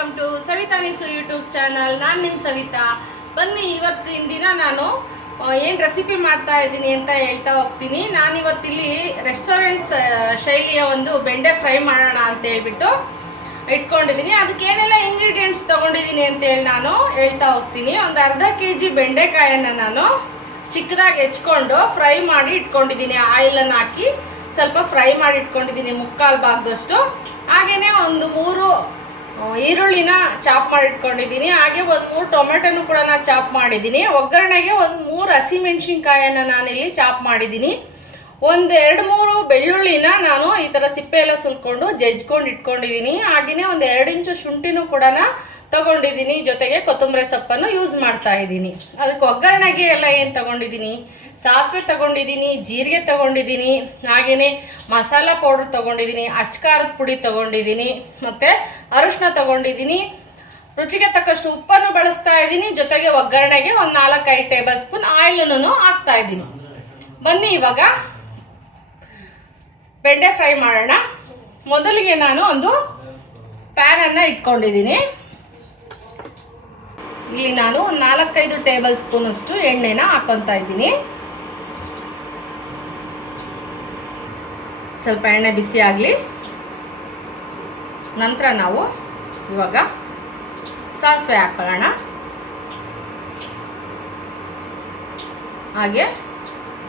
Welcome to Savita ನೀಸು YouTube channel. ನಾನು ನಿಮ್ಮ ಸವಿತಾ. ಬನ್ನಿ, ಇವತ್ತಿನ ದಿನ ನಾನು ಏನು ರೆಸಿಪಿ ಮಾಡ್ತಾ ಇದ್ದೀನಿ ಅಂತ ಹೇಳ್ತಾ ಹೋಗ್ತೀನಿ. ನಾನಿವತ್ತಿಲ್ಲಿ ರೆಸ್ಟೋರೆಂಟ್ ಶೈಲಿಯ ಒಂದು ಬೆಂಡೆ ಫ್ರೈ ಮಾಡೋಣ ಅಂತ ಹೇಳ್ಬಿಟ್ಟು ಇಟ್ಕೊಂಡಿದ್ದೀನಿ. ಅದಕ್ಕೆ ಏನೆಲ್ಲ ಇಂಗ್ರೀಡಿಯೆಂಟ್ಸ್ ತೊಗೊಂಡಿದ್ದೀನಿ ಅಂತೇಳಿ ನಾನು ಹೇಳ್ತಾ ಹೋಗ್ತೀನಿ. ಒಂದು ಅರ್ಧ kg ಬೆಂಡೆಕಾಯನ್ನು ನಾನು ಚಿಕ್ಕದಾಗಿ ಹೆಚ್ಕೊಂಡು ಫ್ರೈ ಮಾಡಿ ಇಟ್ಕೊಂಡಿದ್ದೀನಿ. ಆಯಿಲನ್ನು ಹಾಕಿ ಸ್ವಲ್ಪ ಫ್ರೈ ಮಾಡಿ ಇಟ್ಕೊಂಡಿದ್ದೀನಿ, ಮುಕ್ಕಾಲು ಭಾಗದಷ್ಟು. ಹಾಗೆಯೇ ಒಂದು 3 ಈರುಳ್ಳಿನ ಚಾಪ್ ಮಾಡಿ ಇಟ್ಕೊಂಡಿದ್ದೀನಿ. ಹಾಗೆ ಒಂದು 3 ಟೊಮೆಟೊನು ಕೂಡ ನಾನು ಚಾಪ್ ಮಾಡಿದ್ದೀನಿ. ಒಗ್ಗರಣೆಗೆ ಒಂದು 3 ಹಸಿಮೆಣ್ಸಿನ್ಕಾಯನ್ನು ನಾನಿಲ್ಲಿ ಚಾಪ್ ಮಾಡಿದ್ದೀನಿ. ಒಂದು 2-3 ಬೆಳ್ಳುಳ್ಳಿನ ನಾನು ಈ ಥರ ಸಿಪ್ಪೆ ಎಲ್ಲ ಸುಲ್ಕೊಂಡು ಜಜ್ಕೊಂಡು ಇಟ್ಕೊಂಡಿದ್ದೀನಿ. ಹಾಗೆಯೇ ಒಂದು 2 ಇಂಚು ಶುಂಠಿನೂ ಕೂಡ ತಗೊಂಡಿದ್ದೀನಿ. ಜೊತೆಗೆ ಕೊತ್ತಂಬರಿ ಸೊಪ್ಪನ್ನು ಯೂಸ್ ಮಾಡ್ತಾ ಇದ್ದೀನಿ. ಅದಕ್ಕೆ ಒಗ್ಗರಣೆಗೆ ಎಲ್ಲ ಏನು ತಗೊಂಡಿದ್ದೀನಿ, ಸಾಸಿವೆ ತಗೊಂಡಿದ್ದೀನಿ, ಜೀರಿಗೆ ತಗೊಂಡಿದ್ದೀನಿ, ಹಾಗೆಯೇ ಮಸಾಲ ಪೌಡ್ರ್ ತಗೊಂಡಿದ್ದೀನಿ, ಅಚ್ಕಾರದ ಪುಡಿ ತಗೊಂಡಿದ್ದೀನಿ, ಮತ್ತು ಅರಿಶಿನ ತಗೊಂಡಿದ್ದೀನಿ. ರುಚಿಗೆ ತಕ್ಕಷ್ಟು ಉಪ್ಪನ್ನು ಬಳಸ್ತಾ ಇದ್ದೀನಿ. ಜೊತೆಗೆ ಒಗ್ಗರಣೆಗೆ ಒಂದು 4-5 ಟೇಬಲ್ ಸ್ಪೂನ್ ಆಯಿಲನ್ನು ಹಾಕ್ತಾ ಇದ್ದೀನಿ. ಬನ್ನಿ ಇವಾಗ ಬೆಂಡೆ ಫ್ರೈ ಮಾಡೋಣ. ಮೊದಲಿಗೆ ನಾನು ಒಂದು ಪ್ಯಾನನ್ನು ಇಟ್ಕೊಂಡಿದ್ದೀನಿ. ಇಲ್ಲಿ ನಾನು ಒಂದು 4-5 ಟೇಬಲ್ ಸ್ಪೂನಷ್ಟು ಎಣ್ಣೆನ ಹಾಕೊತಾ ಇದ್ದೀನಿ. ಸ್ವಲ್ಪ ಎಣ್ಣೆ ಬಿಸಿ ಆಗಲಿ. ನಂತರ ನಾವು ಇವಾಗ ಸಾಸಿವೆ ಹಾಕೊಳ್ಳೋಣ. ಹಾಗೆ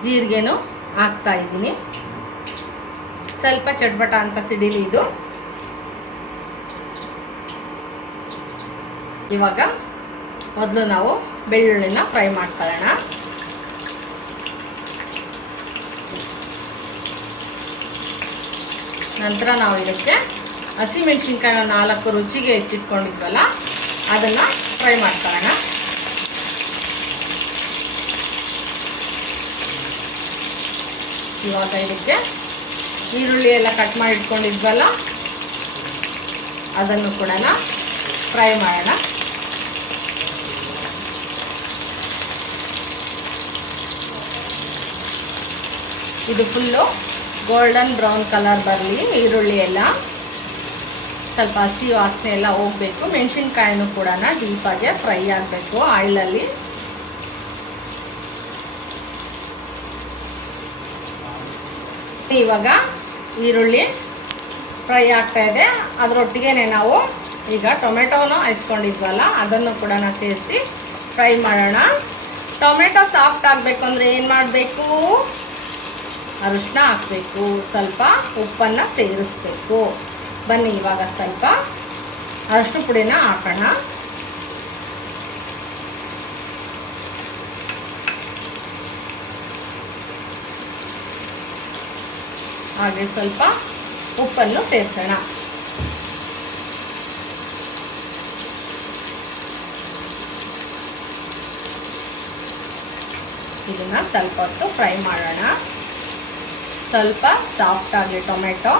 ಜೀರಿಗೆನೂ ಹಾಕ್ತಾ ಇದ್ದೀನಿ. ಸ್ವಲ್ಪ ಚಟ್ಪಟ ಅಂತ ಸಿಡಿಲಿ ಇದು. ಇವಾಗ ಮೊದಲು ನಾವು ಬೆಳ್ಳುಳ್ಳಿನ ಫ್ರೈ ಮಾಡ್ಕೊಳ್ಳೋಣ. ನಂತರ ನಾವು ಇದಕ್ಕೆ ಹಸಿಮೆಣ್ಸಿನ್ಕಾಯಿ 4 ರುಚಿಗೆ ಹೆಚ್ಚಿಟ್ಕೊಂಡಿದ್ವಲ್ಲ ಅದನ್ನು ಫ್ರೈ ಮಾಡ್ಕೊಳ್ಳೋಣ. ಇವಾಗ ಇದಕ್ಕೆ ಈರುಳ್ಳಿ ಎಲ್ಲ ಕಟ್ ಮಾಡಿ ಇಟ್ಕೊಂಡಿದ್ವಲ್ಲ ಅದನ್ನು ಕೂಡ ಫ್ರೈ ಮಾಡೋಣ. ಇದು ಫುಲ್ಲು ಗೋಲ್ಡನ್ ಬ್ರೌನ್ ಕಲರ್ ಬರಲಿ. ಈರುಳ್ಳಿ ಎಲ್ಲ ಸ್ವಲ್ಪ ಹಸಿ ವಾಸನೆ ಎಲ್ಲ ಹೋಗಬೇಕು. ಮೆಣಸಿನ್ಕಾಯಿನೂ ಕೂಡ ಡೀಪಾಗಿ ಫ್ರೈ ಆಗಬೇಕು ಆಯಿಲಲ್ಲಿ. ಇವಾಗ ಈರುಳ್ಳಿ ಫ್ರೈ ಆಗ್ತಾ ಇದೆ. ಅದರೊಟ್ಟಿಗೆ ನಾವು ಈಗ ಟೊಮೆಟೊನ ಹೆಚ್ಕೊಂಡಿದ್ವಲ್ಲ ಅದನ್ನು ಕೂಡ ಸೇರಿಸಿ ಫ್ರೈ ಮಾಡೋಣ. ಟೊಮೆಟೊ ಸಾಫ್ಟ್ ಆಗಬೇಕು ಅಂದರೆ ಏನು ಮಾಡಬೇಕು, ಅರಿಶಿನ ಹಾಕಬೇಕು, ಸ್ವಲ್ಪ ಉಪ್ಪನ್ನು ಸೇರಿಸ್ಬೇಕು. ಬನ್ನಿ ಇವಾಗ ಸ್ವಲ್ಪ ಅರಿಶಿನ ಪುಡಿನ ಹಾಕೋಣ. ಹಾಗೆ ಸ್ವಲ್ಪ ಉಪ್ಪನ್ನು ಸೇರಿಸೋಣ. ಇದನ್ನ ಸ್ವಲ್ಪ ಹೊತ್ತು ಫ್ರೈ ಮಾಡೋಣ. ಸ್ವಲ್ಪ ಸಾಫ್ಟ್ ಆಗಿ ಟೊಮೆಟೊ.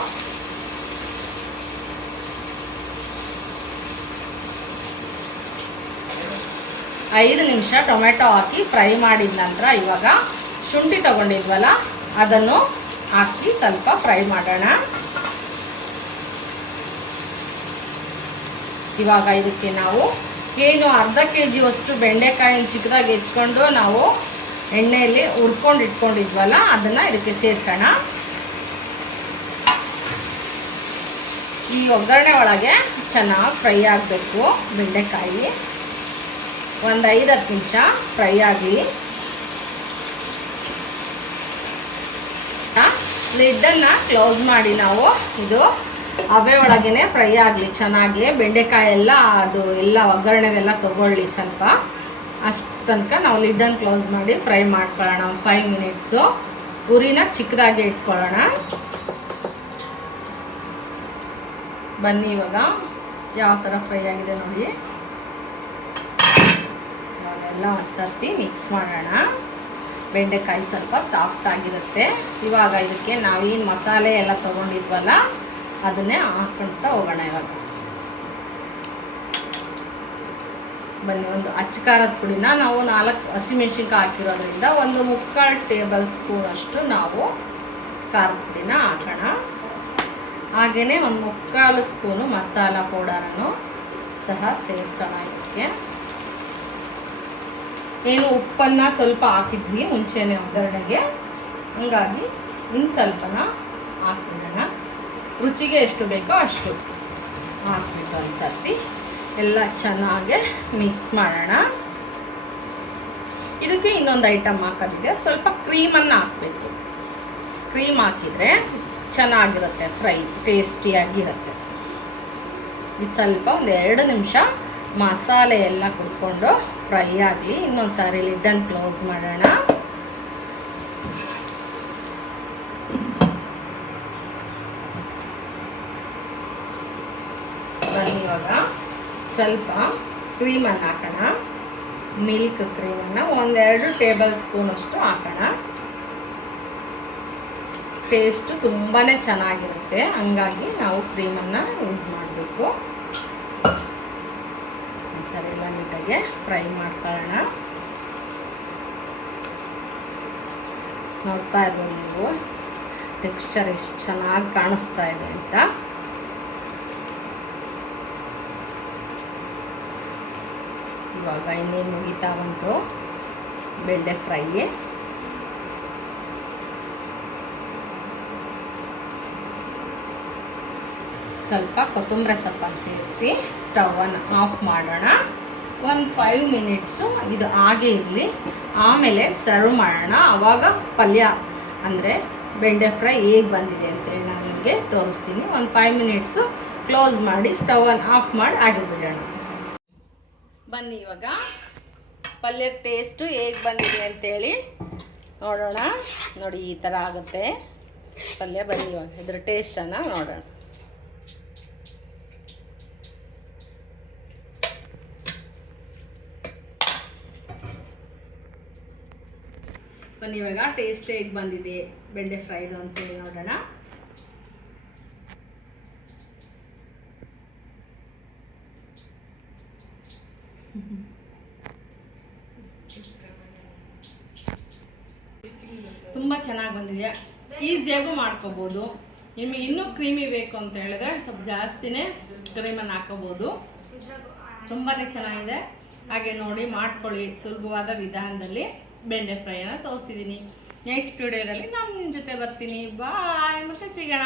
ಐದು ನಿಮಿಷ ಟೊಮೆಟೊ ಹಾಕಿ ಫ್ರೈ ಮಾಡಿದ ನಂತರ ಇವಾಗ ಶುಂಠಿ ತಗೊಂಡಿದ್ವಲ್ಲ ಅದನ್ನು ಹಾಕಿ ಸ್ವಲ್ಪ ಫ್ರೈ ಮಾಡೋಣ. ಇವಾಗ ಇದಕ್ಕೆ ನಾವು ಏನು ಅರ್ಧ kg ಅಷ್ಟು ಬೆಂಡೆಕಾಯಿನ ಚಿಕ್ಕದಾಗಿ ಎತ್ಕೊಂಡು ನಾವು ಎಣ್ಣೆಯಲ್ಲಿ ಹುರ್ಕೊಂಡು ಇಟ್ಕೊಂಡಿದ್ವಲ್ಲ ಅದನ್ನು ಇದಕ್ಕೆ ಸೇರಿಸೋಣ. ಈ ಒಗ್ಗರಣೆ ಒಳಗೆ ಚೆನ್ನಾಗಿ ಫ್ರೈ ಆಗಬೇಕು ಬೆಂಡೆಕಾಯಿ. ಒಂದು 5-10 ನಿಮಿಷ ಫ್ರೈ ಆಗಲಿ. ಲಿಡ್ಡನ್ನು ಕ್ಲೋಸ್ ಮಾಡಿ ನಾವು ಇದು ಹಬೆ ಒಳಗೇ ಫ್ರೈ ಆಗಲಿ ಚೆನ್ನಾಗಿ. ಬೆಂಡೆಕಾಯಿ ಎಲ್ಲ ಅದು ಎಲ್ಲ ಒಗ್ಗರಣೆಗೆಲ್ಲ ತಗೊಳ್ಳಿ ಸ್ವಲ್ಪ. ಅಷ್ಟು ತನಕ ನಾವು ಲಿಡ್ಡನ್ನು ಕ್ಲೋಸ್ ಮಾಡಿ ಫ್ರೈ ಮಾಡ್ಕೊಳ್ಳೋಣ. 5 ಮಿನಿಟ್ಸು. ಉರಿನ ಚಿಕ್ಕದಾಗಿ ಇಟ್ಕೊಳ್ಳೋಣ. ಬನ್ನಿ ಇವಾಗ ಯಾವ ಥರ ಫ್ರೈ ಆಗಿದೆ ನೋಡಿ. ಇವಾಗೆಲ್ಲ ಒಂದು ಸರ್ತಿ ಮಿಕ್ಸ್ ಮಾಡೋಣ. ಬೆಂಡೆಕಾಯಿ ಸ್ವಲ್ಪ ಸಾಫ್ಟ್ ಆಗಿರುತ್ತೆ. ಇವಾಗ ಇದಕ್ಕೆ ನಾವೇನು ಮಸಾಲೆ ಎಲ್ಲ ತೊಗೊಂಡಿದ್ವಲ್ಲ ಅದನ್ನೇ ಹಾಕ್ಕೊಳ್ತಾ ಹೋಗೋಣ. ಇವಾಗ ಬನ್ನಿ, ಒಂದು ಅಚ್ಕಾರದ ಪುಡಿನ ನಾವು 4 ಹಸಿಮೆಣ್ಸಿನ್ಕಾಯಿ ಹಾಕಿರೋದ್ರಿಂದ ಒಂದು 3/4 ಟೇಬಲ್ ಸ್ಪೂನ್ ಅಷ್ಟು ನಾವು ಖಾರದ ಪುಡಿನ ಹಾಕೋಣ. ಹಾಗೆಯೇ ಒಂದು 3/4 ಸ್ಪೂನು ಮಸಾಲ ಪೌಡರನ್ನು ಸಹ ಸೇರಿಸೋಣ. ಇದಕ್ಕೆ ಏನು ಉಪ್ಪನ್ನು ಸ್ವಲ್ಪ ಹಾಕಿದ್ವಿ ಮುಂಚೆನೇ ಒಗ್ಗರಣೆಗೆ, ಹಂಗಾಗಿ ಇನ್ನು ಸ್ವಲ್ಪನ ಹಾಕ್ಬಿಡೋಣ. ರುಚಿಗೆ ಎಷ್ಟು ಬೇಕೋ ಅಷ್ಟು ಹಾಕ್ಬಿಟ್ಟು ಒಂದು ಸರ್ತಿ ಎಲ್ಲ ಚೆನ್ನಾಗಿ ಮಿಕ್ಸ್ ಮಾಡೋಣ. ಇದಕ್ಕೆ ಇನ್ನೊಂದು ಐಟಮ್ ಹಾಕೋದಿದೆ, ಸ್ವಲ್ಪ ಕ್ರೀಮನ್ನು ಹಾಕಬೇಕು. ಕ್ರೀಮ್ ಹಾಕಿದರೆ ಚೆನ್ನಾಗಿರುತ್ತೆ, ಫ್ರೈ ಟೇಸ್ಟಿಯಾಗಿರುತ್ತೆ. ಇದು ಸ್ವಲ್ಪ ಒಂದು 2 ನಿಮಿಷ ಮಸಾಲೆ ಎಲ್ಲ ಕುಡ್ಕೊಂಡು ಫ್ರೈ ಆಗಲಿ. ಇನ್ನೊಂದು ಸಾರಿ ಲಿಡ್ಡನ್ನು ಕ್ಲೋಸ್ ಮಾಡೋಣ. ಬನ್ನಿ ಇವಾಗ ಸ್ವಲ್ಪ ಕ್ರೀಮನ್ನು ಹಾಕೋಣ. ಮಿಲ್ಕ್ ಕ್ರೀಮನ್ನು 1-2 ಟೇಬಲ್ ಸ್ಪೂನಷ್ಟು ಹಾಕೋಣ. ಟೇಸ್ಟು ತುಂಬಾ ಚೆನ್ನಾಗಿರುತ್ತೆ, ಹಂಗಾಗಿ ನಾವು ಕ್ರೀಮನ್ನು ಯೂಸ್ ಮಾಡಬೇಕು. ಸರಿ, ಎಲ್ಲ ನೀಟಾಗಿ ಫ್ರೈ ಮಾಡ್ಕೊಳ್ಳೋಣ. ನೋಡ್ತಾ ಇರ್ಬೋದು ನೀವು ಟೆಕ್ಸ್ಚರ್ ಎಷ್ಟು ಚೆನ್ನಾಗಿ ಕಾಣಿಸ್ತಾ ಇದೆ ಅಂತ. ಇವಾಗ ಇನ್ನೇನು ಮುಗಿತಾ ಬಂತು ಬೆಂಡೆ ಫ್ರೈ. ಸ್ವಲ್ಪ ಕೊತ್ತಂಬರಿ ಸೊಪ್ಪನ್ನು ಸೇರಿಸಿ ಸ್ಟವನ್ನು ಆಫ್ ಮಾಡೋಣ. ಒಂದು 5 ಮಿನಿಟ್ಸು ಇದು ಹಾಗೆ ಇರಲಿ, ಆಮೇಲೆ ಸರ್ವ್ ಮಾಡೋಣ. ಆವಾಗ ಪಲ್ಯ ಅಂದರೆ ಬೆಂಡೆ ಫ್ರೈ ಹೇಗೆ ಬಂದಿದೆ ಅಂತೇಳಿ ನಾನು ನಿಮಗೆ ತೋರಿಸ್ತೀನಿ. ಒಂದು 5 ಮಿನಿಟ್ಸು ಕ್ಲೋಸ್ ಮಾಡಿ ಸ್ಟವನ್ನು ಆಫ್ ಮಾಡಿ ಹಾಗೆ ಬಿಡೋಣ. ಬನ್ನಿ ಇವಾಗ ಪಲ್ಯ ಟೇಸ್ಟು ಹೇಗೆ ಬಂದಿದೆ ಅಂತೇಳಿ ನೋಡೋಣ. ನೋಡಿ, ಈ ಥರ ಆಗುತ್ತೆ ಪಲ್ಯ. ಬನ್ನಿ ಇವಾಗ ಇದ್ರ ಟೇಸ್ಟನ್ನು ನೋಡೋಣ. ಬನ್ನಿ ಇವಾಗ ಟೇಸ್ಟ್ ಹೇಗೆ ಬಂದಿದೆ ಬೆಂಡೆ ಫ್ರೈದು ಅಂತೇಳಿ ನೋಡೋಣ. ತುಂಬ ಚೆನ್ನಾಗಿ ಬಂದಿದೆ, ಈಸಿಯಾಗೂ ಮಾಡ್ಕೋಬೋದು. ನಿಮಗೆ ಇನ್ನೂ ಕ್ರೀಮಿ ಬೇಕು ಅಂತ ಹೇಳಿದ್ರೆ ಸ್ವಲ್ಪ ಜಾಸ್ತಿನೇ ಕ್ರೀಮನ್ನು ಹಾಕೋಬೋದು. ತುಂಬಾ ಚೆನ್ನಾಗಿದೆ. ಹಾಗೆ ನೋಡಿ ಮಾಡ್ಕೊಳ್ಳಿ, ಸುಲಭವಾದ ವಿಧಾನದಲ್ಲಿ ಬೆಂಡೆ ಫ್ರೈಯನ್ನು ತೋರಿಸಿದ್ದೀನಿ. ನೆಕ್ಸ್ಟ್ ವಿಡಿಯೋದಲ್ಲಿ ನಾನು ನಿಮ್ಮ ಜೊತೆ ಬರ್ತೀನಿ. ಬಾಯ್, ಮತ್ತೆ ಸಿಗೋಣ.